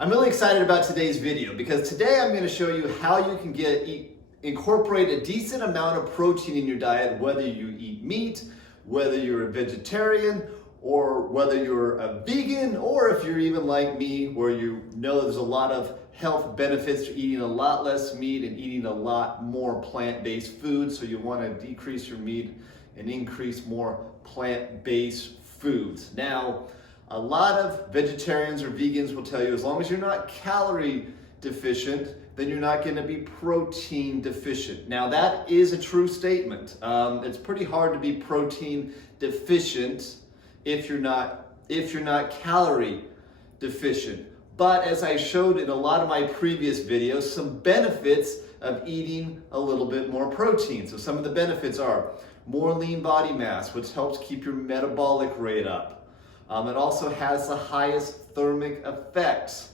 I'm really excited about today's video because today I'm going to show you how you can incorporate a decent amount of protein in your diet, whether you eat meat, whether you're a vegetarian, or whether you're a vegan, or if you're even like me, where you know there's a lot of health benefits to eating a lot less meat and eating a lot more plant-based food. So you want to decrease your meat and increase more plant-based foods. Now, a lot of vegetarians or vegans will tell you as long as you're not calorie deficient, then you're not going to be protein deficient. Now that is a true statement. It's pretty hard to be protein deficient if you're not calorie deficient. But as I showed in a lot of my previous videos, some benefits of eating a little bit more protein. So some of the benefits are more lean body mass, which helps keep your metabolic rate up. It also has the highest thermic effects.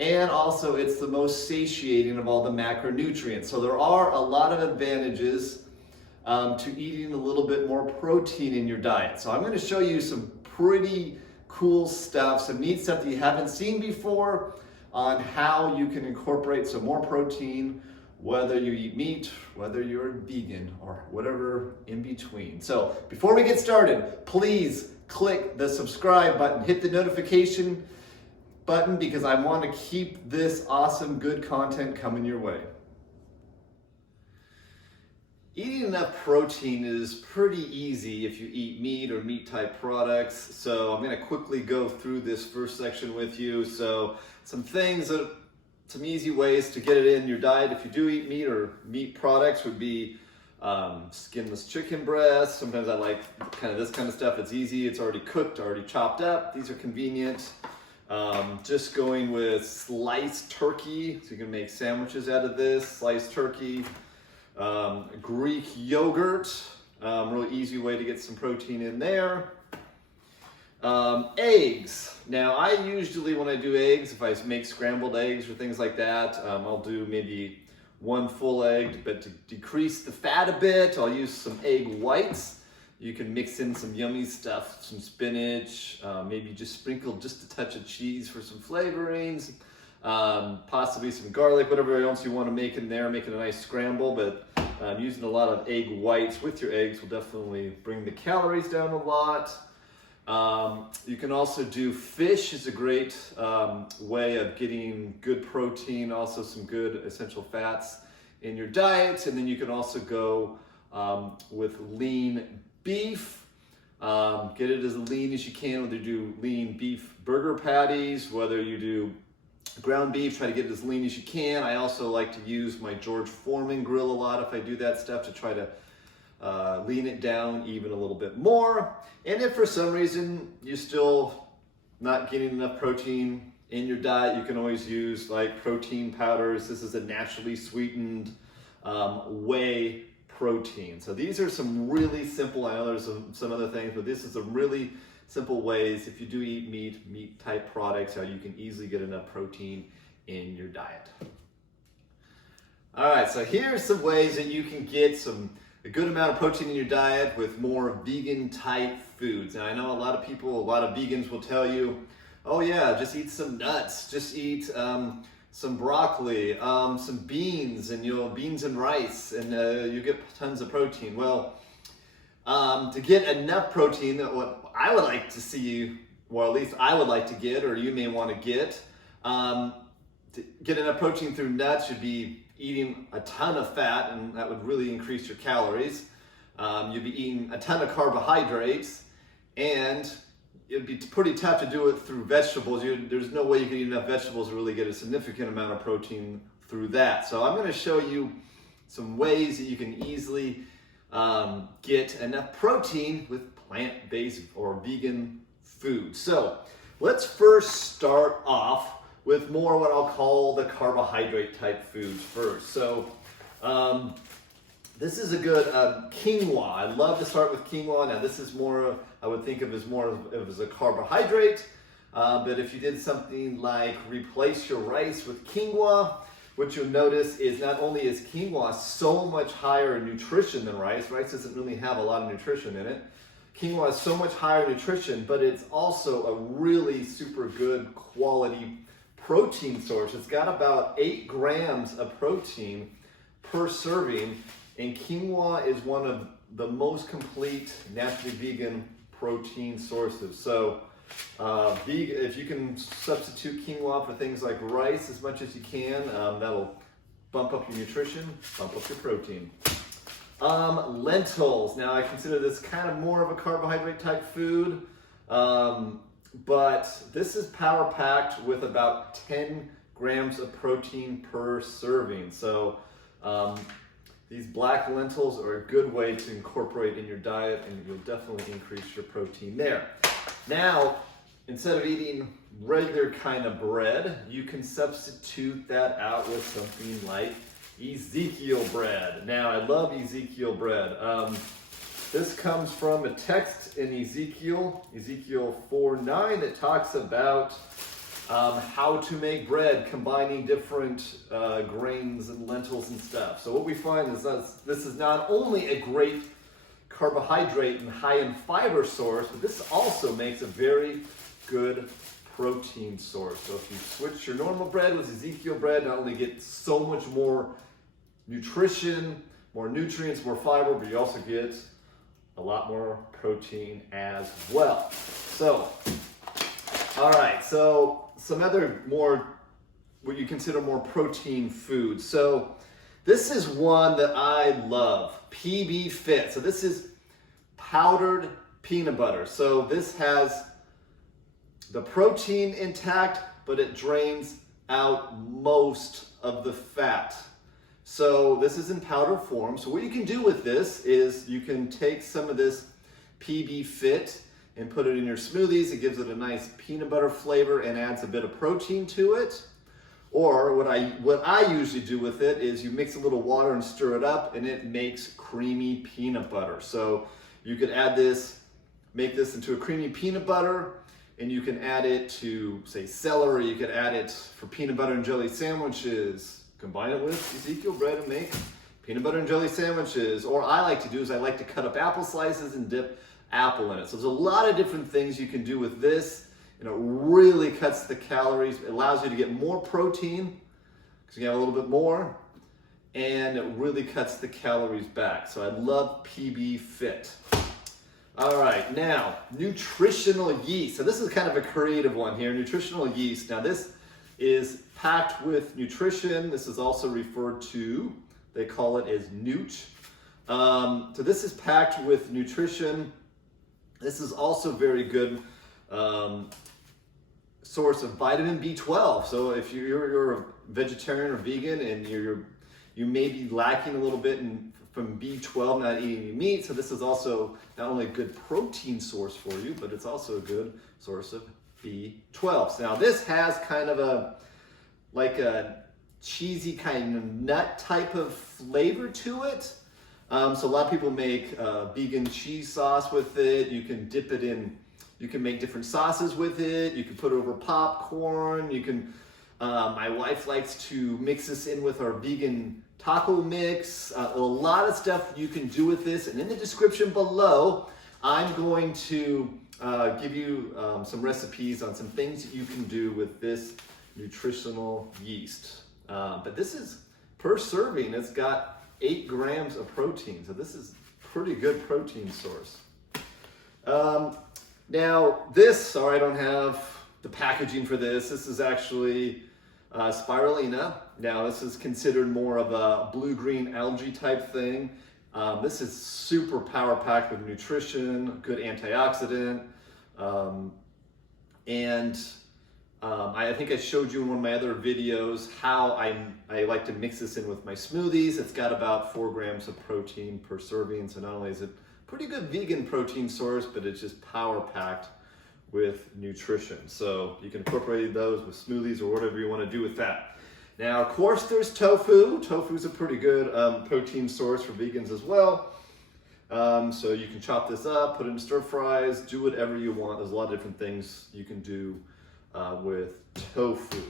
And also it's the most satiating of all the macronutrients. So there are a lot of advantages to eating a little bit more protein in your diet. So I'm going to show you some pretty cool stuff, some neat stuff that you haven't seen before on how you can incorporate some more protein, whether you eat meat, whether you're vegan, or whatever in between. So before we get started, please click the subscribe button, hit the notification button, because I want to keep this awesome, good content coming your way. Eating enough protein is pretty easy if you eat meat or meat type products. So I'm going to quickly go through this first section with you. So some easy ways to get it in your diet if you do eat meat or meat products would be skinless chicken breast. Sometimes I like this kind of stuff. It's easy, it's already cooked, already chopped up. These are convenient. Just going with sliced turkey, so you can make sandwiches out of this. Sliced turkey, Greek yogurt, really easy way to get some protein in there. Eggs. Now I usually, when I do eggs, if I make scrambled eggs or things like that, I'll do maybe one full egg, but to decrease the fat a bit, I'll use some egg whites. You can mix in some yummy stuff, some spinach, maybe just sprinkle just a touch of cheese for some flavorings, possibly some garlic, whatever else you want to make in there, make it a nice scramble. But using a lot of egg whites with your eggs will definitely bring the calories down a lot. You can also do fish is a great way of getting good protein, also some good essential fats in your diet. And then you can also go with lean beef. Get it as lean as you can, whether you do lean beef burger patties, whether you do ground beef, try to get it as lean as you can. I also like to use my George Foreman grill a lot if I do that stuff, to try to lean it down even a little bit more. And if for some reason you're still not getting enough protein in your diet, you can always use like protein powders. This is a naturally sweetened whey protein. So these are some really simple, I know there's some other things, but this is some really simple ways, if you do eat meat type products, how you can easily get enough protein in your diet. All right, so here's some ways that you can get a good amount of protein in your diet with more vegan type foods. Now I know a lot of vegans will tell you, oh yeah, just eat some nuts, just eat some broccoli, some beans, and beans and rice, and you get tons of protein. Well, to get enough protein, what I would like to see, or at least I would like to get, or you may want to get enough protein through nuts, should be eating a ton of fat, and that would really increase your calories. You'd be eating a ton of carbohydrates, and it'd be pretty tough to do it through vegetables. There's no way you can eat enough vegetables to really get a significant amount of protein through that. So I'm going to show you some ways that you can easily get enough protein with plant-based or vegan food. So let's first start off with more what I'll call the carbohydrate type foods first. So this is a good quinoa. I love to start with quinoa. Now this is more, I would think of as more as a carbohydrate, but if you did something like replace your rice with quinoa, what you'll notice is not only is quinoa so much higher in nutrition than rice doesn't really have a lot of nutrition in it. Quinoa has so much higher nutrition, but it's also a really super good quality protein source. It's got about 8 grams of protein per serving, and quinoa is one of the most complete naturally vegan protein sources. So if you can substitute quinoa for things like rice as much as you can, that'll bump up your nutrition, bump up your protein. Lentils. Now I consider this kind of more of a carbohydrate type food, but this is power packed with about 10 grams of protein per serving. So these black lentils are a good way to incorporate in your diet, and you'll definitely increase your protein there. Now, instead of eating regular kind of bread, you can substitute that out with something like Ezekiel bread. Now, I love Ezekiel bread. This comes from a text in Ezekiel 4:9 that talks about how to make bread, combining different grains and lentils and stuff. So what we find is that this is not only a great carbohydrate and high in fiber source, but this also makes a very good protein source. So if you switch your normal bread with Ezekiel bread, not only get so much more nutrition, more nutrients, more fiber, but you also get a lot more protein as well. So, all right, so some other more, what you consider more protein foods. So this is one that I love, PB Fit. So this is powdered peanut butter. So this has the protein intact, but it drains out most of the fat. So this is in powder form. So what you can do with this is you can take some of this PB Fit and put it in your smoothies. It gives it a nice peanut butter flavor and adds a bit of protein to it. Or what I usually do with it is you mix a little water and stir it up, and it makes creamy peanut butter. So you could add this, make this into a creamy peanut butter, and you can add it to, say, celery. You could add it for peanut butter and jelly sandwiches. Combine it with Ezekiel bread and make peanut butter and jelly sandwiches. Or I like to do is I like to cut up apple slices and dip apple in it. So there's a lot of different things you can do with this. And it really cuts the calories. It allows you to get more protein because you have a little bit more. And it really cuts the calories back. So I love PB Fit. All right, now, nutritional yeast. So this is kind of a creative one here, nutritional yeast. Now this is packed with nutrition. This is also referred to, they call it as Nut. So this is packed with nutrition. This is also very good source of vitamin B12. So if you're a vegetarian or vegan and you may be lacking a little bit from B12, not eating any meat, so this is also not only a good protein source for you, but it's also a good source of B12. So now this has kind of like a cheesy kind of nut type of flavor to it. So a lot of people make vegan cheese sauce with it. You can dip it in, you can make different sauces with it. You can put it over popcorn. You can, my wife likes to mix this in with our vegan taco mix. A lot of stuff you can do with this. And in the description below, I'm going to give you some recipes on some things that you can do with this nutritional yeast. But this is per serving, it's got 8 grams of protein. So this is pretty good protein source. Now this, sorry, I don't have the packaging for this. This is actually spirulina. Now this is considered more of a blue-green algae type thing. This is super power packed with nutrition, good antioxidant, and I think I showed you in one of my other videos how I like to mix this in with my smoothies. It's got about 4 grams of protein per serving, so not only is it a pretty good vegan protein source, but it's just power packed with nutrition. So you can incorporate those with smoothies or whatever you want to do with that. Now, of course, there's tofu. Tofu's a pretty good protein source for vegans as well. So you can chop this up, put it in stir fries, do whatever you want. There's a lot of different things you can do with tofu.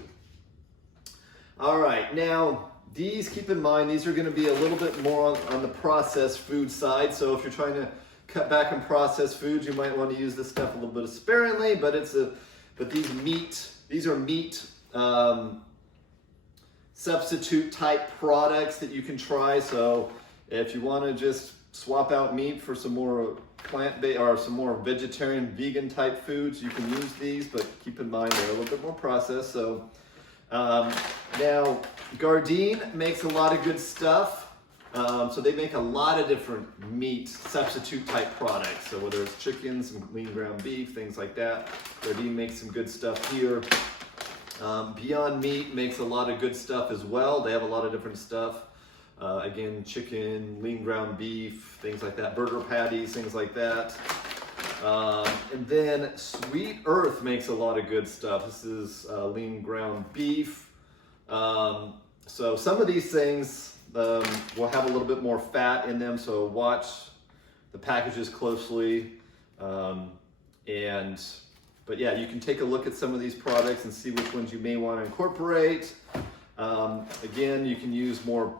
All right, now these, keep in mind, these are going to be a little bit more on the processed food side. So if you're trying to cut back on processed foods, you might want to use this stuff a little bit sparingly. But these are meat substitute type products that you can try. So if you want to just swap out meat for some more plant-based or some more vegetarian, vegan type foods, you can use these, but keep in mind they're a little bit more processed. So now Gardein makes a lot of good stuff. So they make a lot of different meat substitute type products. So whether it's chicken, some lean ground beef, things like that. Gardein makes some good stuff here. Beyond Meat makes a lot of good stuff as well. They have a lot of different stuff. Again, chicken, lean ground beef, things like that. Burger patties, things like that. And then Sweet Earth makes a lot of good stuff. This is lean ground beef. So some of these things will have a little bit more fat in them, so watch the packages closely. But yeah, you can take a look at some of these products and see which ones you may want to incorporate. Again, you can use more.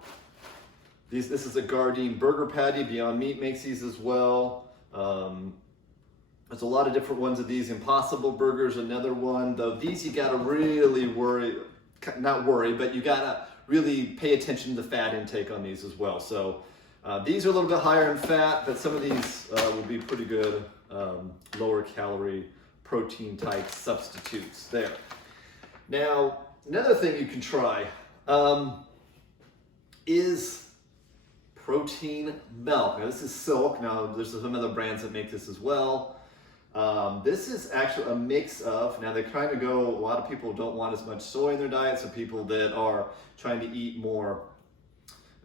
This is a Gardein burger patty. Beyond Meat makes these as well. There's a lot of different ones of these. Impossible Burgers, another one. Though these you gotta really but you gotta really pay attention to the fat intake on these as well. So these are a little bit higher in fat, but some of these will be pretty good lower calorie protein type substitutes there. Now, another thing you can try is protein milk. Now this is Silk. Now there's some other brands that make this as well. This is actually a mix of, now they kind of go, a lot of people don't want as much soy in their diet, so people that are trying to eat more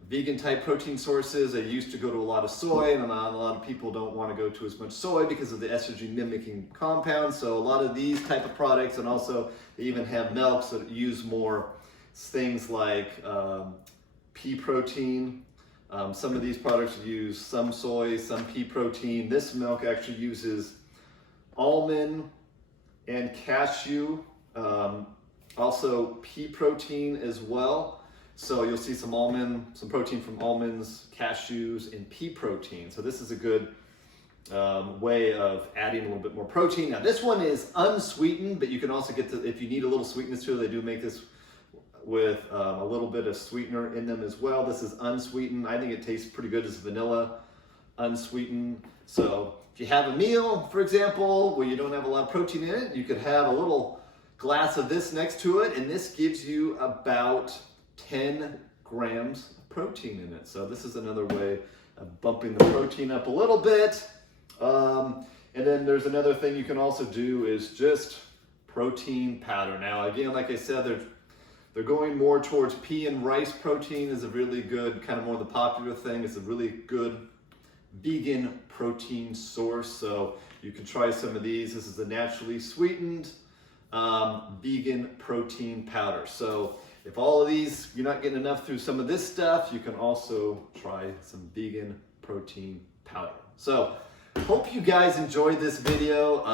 vegan type protein sources, they used to go to a lot of soy, and a lot of people don't want to go to as much soy because of the estrogen mimicking compounds. So a lot of these type of products, and also they even have milks that use more things like pea protein. Some of these products use some soy, some pea protein. This milk actually uses almond and cashew, also pea protein as well. So you'll see some protein from almonds, cashews, and pea protein. So this is a good way of adding a little bit more protein. Now this one is unsweetened, but you can also get if you need a little sweetness to it, they do make this with a little bit of sweetener in them as well. This is unsweetened. I think it tastes pretty good as vanilla, unsweetened. So if you have a meal, for example, where you don't have a lot of protein in it, you could have a little glass of this next to it, and this gives you about 10 grams of protein in it. So this is another way of bumping the protein up a little bit. And then there's another thing you can also do is just protein powder. Now again, like I said, they're going more towards pea and rice protein is a really good, kind of more the popular thing. It's a really good vegan protein source. So you can try some of these. This is a naturally sweetened vegan protein powder. So if all of these, you're not getting enough through some of this stuff, you can also try some vegan protein powder. So hope you guys enjoyed this video.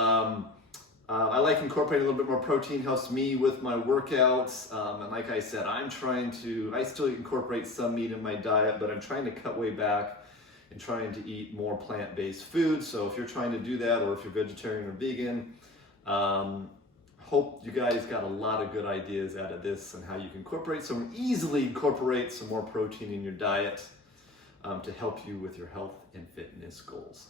I like incorporating a little bit more protein, helps me with my workouts. And like I said, I still incorporate some meat in my diet, but I'm trying to cut way back and trying to eat more plant-based foods. So if you're trying to do that, or if you're vegetarian or vegan, hope you guys got a lot of good ideas out of this and how you can easily incorporate some more protein in your diet to help you with your health and fitness goals.